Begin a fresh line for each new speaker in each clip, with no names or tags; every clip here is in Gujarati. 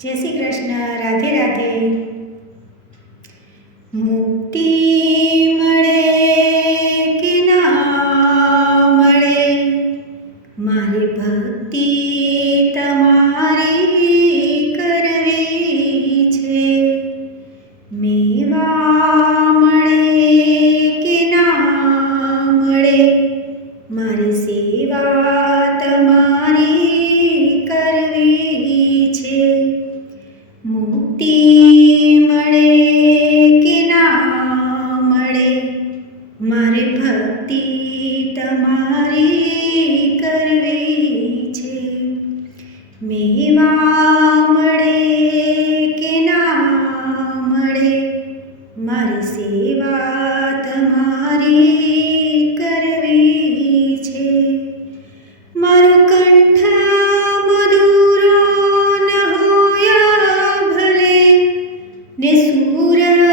જય શ્રી કૃષ્ણ રાધે રાધે. મુક્તિ મળે કે ના મળે? મારી ભક્તિ મુક્તિ મળે કે ના મળે? મારે ભક્તિ તમારી કરવી છે. મેવા frescura.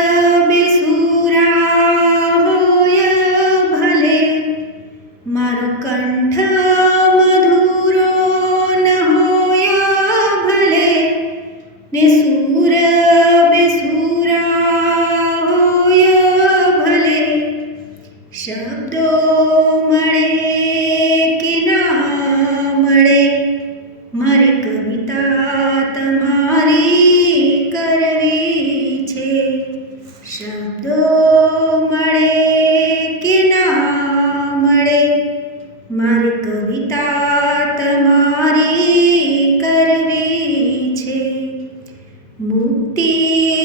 બદલો મળે કે ના મળે? મારી કવિતા તમારી કરવી છે. મુક્તિ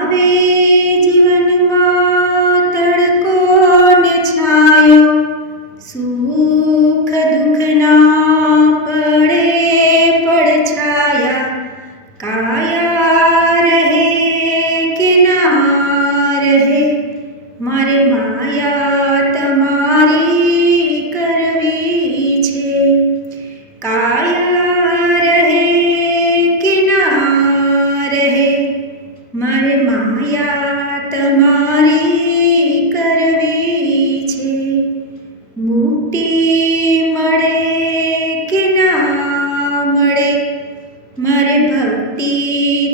મારે ભક્તિ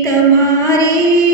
તમારી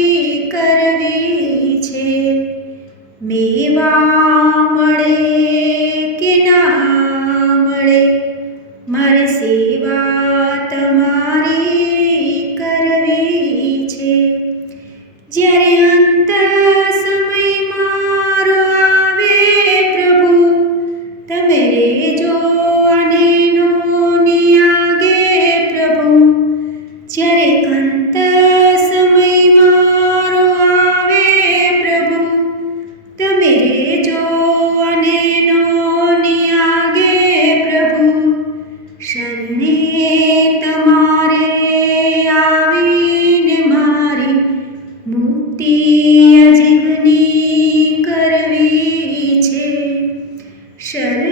જલ્દી તમારે આવીને મારી મુક્તિ અજીવની કરવી છે. શર